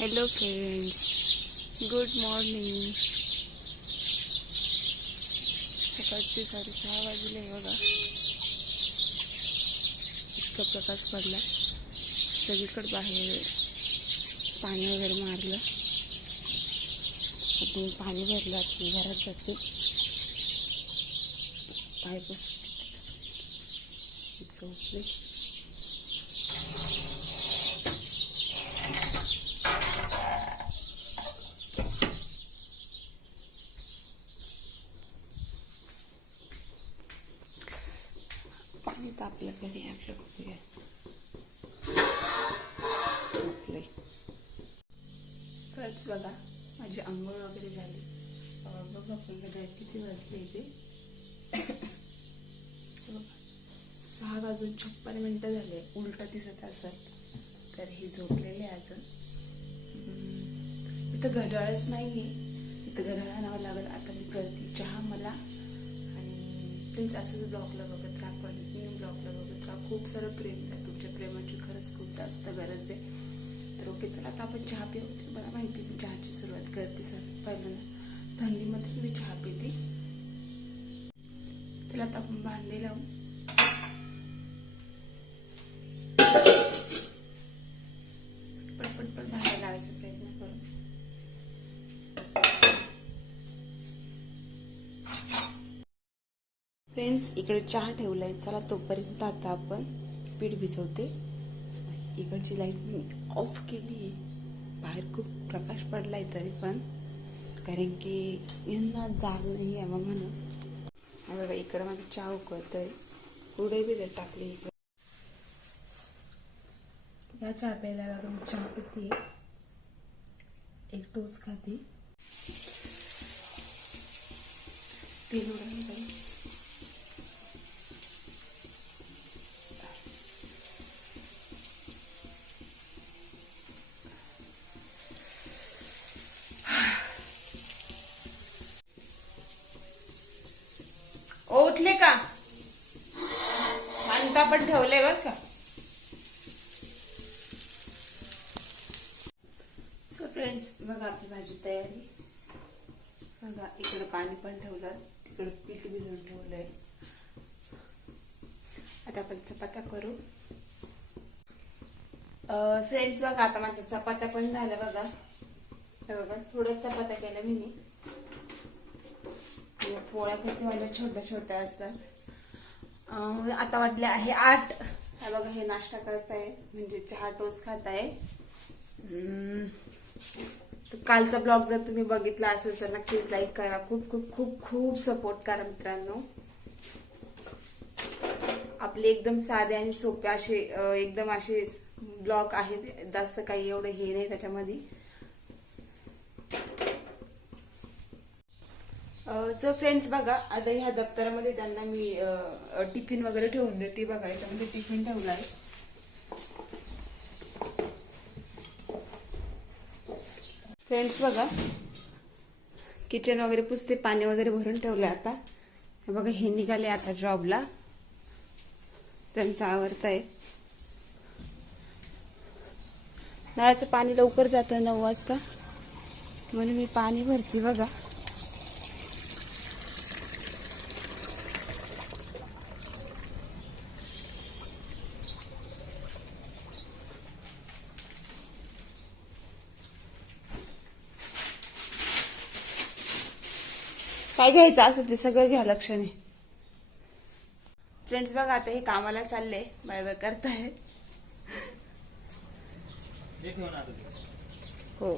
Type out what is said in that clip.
Hello friends good morning सकाळचे साडेसहा वाजले बघा. इतका प्रकाश पडला. सगळीकडे बाहेर पाणी वगैरे मारलं. मी पाणी भरलं मी घरात जाते. पाय बस झोपले. पाणी तापलं कधी आपलं बघूया तापलंय खरंच बघा माझी आंघोळ वगैरे झाली. बघा पण बघा किती वाजले इथे. बघा, सहा वाजून छप्पन मिनटं झाले उलट दिसत असेल. तर हे झोपलेले आहे अजून. इथं घड्याळच नाहीये. इथं घड्याळ आणावं लागेल. आता मी करते. चहा मला प्लीज असंच ब्लॉगला बघत राहा कंटिन्यू ब्लॉगला बघत राहा. खूप सारं प्रेम आहे तुमच्या प्रेमाची. खरंच खूप जास्त गरज आहे. तर ओके चला आता आपण चहा पिऊ. मला माहिती आहे मी चहाची सुरुवात करते सर. पहिल्यांदा थंडीमध्येच मी चहा पिते. चला आता आपण भांडे लावू. फ्रेंड्स इकडे चहा ठेवलाय. चला तोपर्यंत आता आपण पीठ भिजवते. इकडची लाइट मी ऑफ केली. बाहेर खूप प्रकाश पडलाय तरी पण. कारण की यांना जाग नाही आहे मग म्हणून हा बघा इकडं माझं चहा उकळतोय. कुठे बी जर टाकली इकडे. या चहा प्यायला बघा मी चहा पिते. एक टोस्ट खाते. तेल ओ उठले का? मानता पण ठेवले बर का. सो फ्रेंड्स बघा आपली भाजी तयारी. बघा इकडं पाणी पण ठेवलं तिकडं पीठ भिजवून ठेवलंय. आता आपण चपात्या करू. फ्रेंड्स बघा आता माझ्या चपात्या पण झाल्या बघा. बघा थोडं चपात्या केल्या मी. पोळ्या कितीवाल्या छोट्या छोट्या असतात. आता वाटले आहे आठ. हा बघा हे नाश्ता करताय. म्हणजे चहा टोस खाताय. कालचा ब्लॉग जर तुम्ही बघितला असेल तर नक्कीच लाईक करा. खूप खूप खूप खूप सपोर्ट करा मित्रांनो. आपले एकदम साधे आणि सोपे असे एकदम असे ब्लॉग आहेत. जास्त काही एवढं हे नाही त्याच्यामध्ये. सो फ्रेंड्स बघा आता ह्या दप्तरामध्ये त्यांना मी टिफिन वगैरे ठेवून देते बघा याच्यामध्ये टिफिन ठेवलाय फ्रेंड्स बघा किचन वगैरे पुसते पाणी वगैरे भरून ठेवलं आता. हे बघा हे निघाले आता जॉबला त्यांचं आवडत आहे नळाचं पाणी लवकर जातं नऊ वाजता. म्हणून मी पाणी भरते बघा. काय घ्यायचं असं ते सगळं घ्या लक्षणे फ्रेंड्स बघा आता हे कामाला चालले बाय बाय करताय. हो.